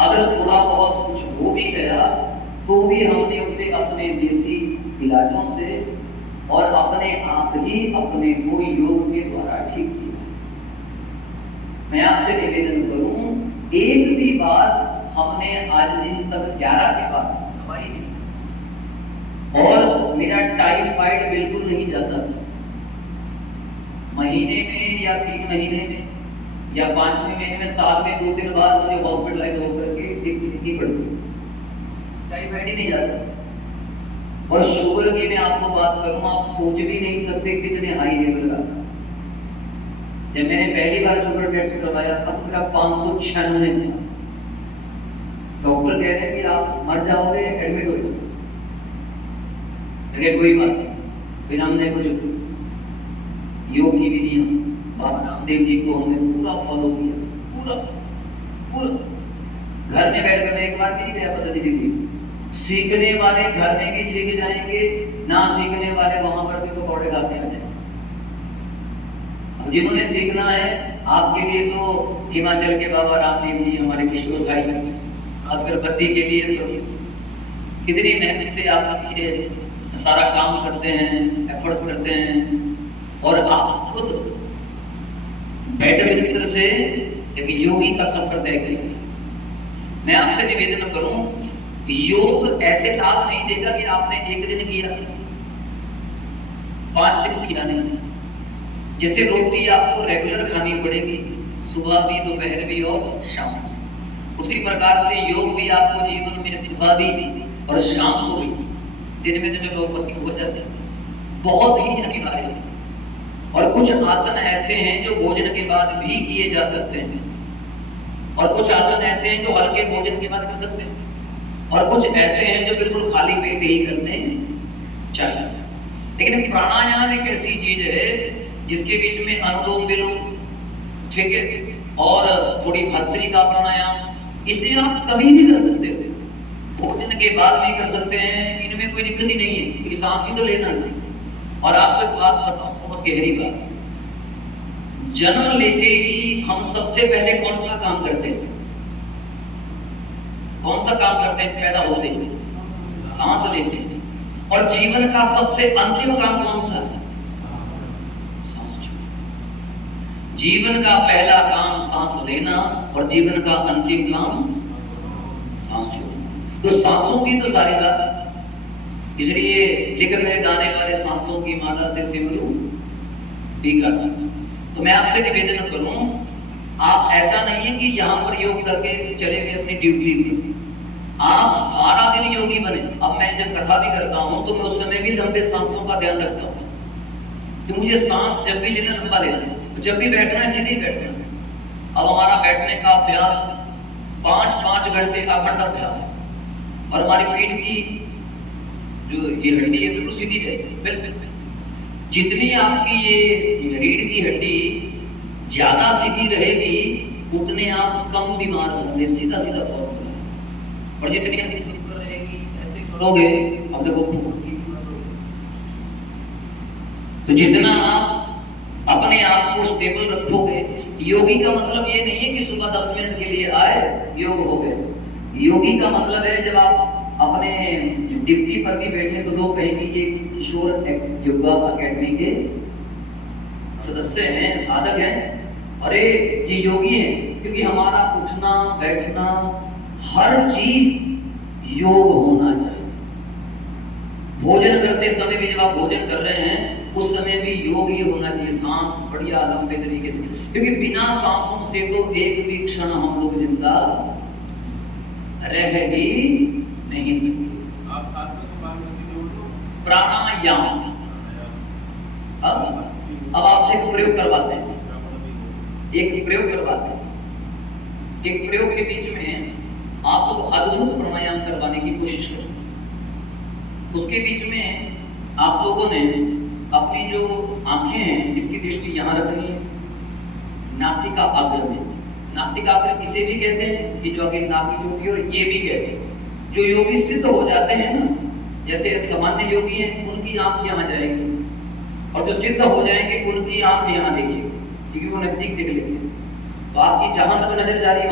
अगर थोड़ा बहुत कुछ हो भी गया तो भी हमने उसे अपने देसी इलाजों से और अपने आप ही अपने को योग के द्वारा ठीक किया। मैं आपसे निवेदन करूं, एक भी बार हमने आज दिन तक 11 के बाद दवाई दी और मेरा टाइफाइड बिल्कुल नहीं जाता था। महीने में या 3 महीने में या 5वें महीने में, साल में 2-3 बार मुझे हॉस्पिटलाइज होकर के ड्यूटी पड़ती थी, टाइफाइड ही नहीं जाता। और शुगर की मैं आपको बात करूं, आप सोच भी नहीं सकते कितने हाई लेवल का था। जब मैंने पहली बार शुगर टेस्ट करवाया था तो मेरा 596 था। डॉक्टर कह रहे हैं कि आप मर जाओगे, एडमिट हो जाओगे। अगर कोई बात नहीं, फिर हमने कुछ योग की विधियां बाबा रामदेव जी को हमने पूरा फॉलो किया, पूरा घर में बैठ कर एक बार भी नहीं गया पतंजलि जी। सीखने वाले घर में भी सीख जाएंगे, ना सीखने वाले वहां पर भी पकौड़े खाते आ जाएंगे। अब जिन्होंने सीखना है आपके लिए तो हिमाचल के बाबा रामदेव जी, हमारे किशोर भाई, खासकर बद्दी के लिए तो कितनी मेहनत से आप ये सारा काम करते हैं, एफर्ट्स करते हैं। और आप खुद बैठ बिस्तर से एक योगी का सफर तय करिए। मैं आपसे निवेदन करूं, योग ऐसे लाभ नहीं देगा कि आपने एक दिन किया, 5 दिन किया नहीं। जैसे रोटी आपको रेगुलर खानी पड़ेगी, सुबह भी, दोपहर भी और शाम, उसी प्रकार से योग भी आपको जीवन में सुबह भी और शाम को भी, दिन में तो चलो हो जाते हैं, बहुत ही अनिवार्य है। और कुछ आसन ऐसे हैं जो भोजन के बाद भी किए जा सकते हैं, और कुछ आसन ऐसे हैं जो हल्के भोजन के बाद कर सकते हैं, और कुछ ऐसे हैं जो बिल्कुल खाली पेट ही करने चाहिए। लेकिन प्राणायाम एक ऐसी चीज है जिसके बीच में अनुलोम विलोम, ठीक है, और थोड़ी भस्त्रिका प्राणायाम, इसे आप कभी भी कर सकते हो, भोजन के बाद भी कर सकते हैं, इनमें कोई दिक्कत ही नहीं है, क्योंकि सांस ही तो लेना है। और आपको एक बात बताऊं, बहुत गहरी बात, जन्म लेते ही हम सबसे पहले कौन सा काम करते हैं? कौन सा काम करते हैं? पैदा होते ही सांस लेते हैं। और जीवन का सबसे अंतिम काम कौन सा है? सांस छोड़ना। जीवन का पहला काम सांस लेना और जीवन का अंतिम काम सांस छोड़ना। तो सांसों की तो सारी बात है, इसलिए लिख गए गाने वाले सांसों की माला से सिमरू टीका। तो मैं आपसे निवेदन करूं, आप ऐसा नहीं है कि यहां पर योग करके चले गए अपनी ड्यूटी में, आप सारा दिन योगी बने। अब मैं जब कथा भी करता हूं तो मैं उस समय भी लंबे सांसों का ध्यान रखता हूं कि मुझे सांस जब भी लेना लंबा लेना है, जब भी बैठना है सीधे बैठना है। अब हमारा बैठने का अभ्यास 5-5 घंटे का अखंड अभ्यास, और हमारी पीठ की जो ये हड्डी है बिल्कुल सीधी रहती है, बिल्कुल। जितनी आपकी ये रीढ़ की हड्डी ज्यादा सीधी रहेगी उतने आप कम बीमार होंगे, सीधा सीधा फॉर्मूला है। और जितनी ऐसी चुपकर रहेगी, ऐसे करोगे, अब देखो तो जितना आप अपने आप को स्टेबल रखोगे। योगी का मतलब ये नहीं है कि सुबह 10 मिनट के लिए आए योग हो गए। योगी का मतलब है जब आप अपने ड्यूटी पर भी बैठे तो लोग कहेंगे ये किशोर योगा अकेडमी के सदस्य हैं, साधक हैं, अरे ये योगी हैं, क्योंकि हमारा उठना बैठना हर चीज योग होना चाहिए। भोजन करते समय भी, जब आप भोजन कर रहे हैं उस समय भी योग ही होना चाहिए, सांस बढ़िया लंबे तरीके से, क्योंकि बिना सांसों से तो एक भी क्षण हम लोग जिंदा रह ही नहीं सकते। प्राणायाम, अब आपसे एक प्रयोग करवाते हैं, एक प्रयोग करवाते हैं। एक प्रयोग के बीच में आपको अद्भुत प्राणायाम करवाने की कोशिश करें। उसके बीच में आप लोगों ने अपनी जो आंखें हैं इसकी दृष्टि यहाँ रखनी है, नासिका अग्र में। नासिका अग्र किसे भी कहते हैं कि जो आगे नाक की चोटी, और ये भी कहते हैं जो योगी सिद्ध हो जाते हैं ना, जैसे सामान्य योगी हैं उनकी आंख यहाँ जाएगी, और जो सिद्ध हो जाएंगे उनकी आंख यहाँ देखिए, क्योंकि वो नजदीक देख लेंगे। तो आपकी जहां तक नजर जा रही है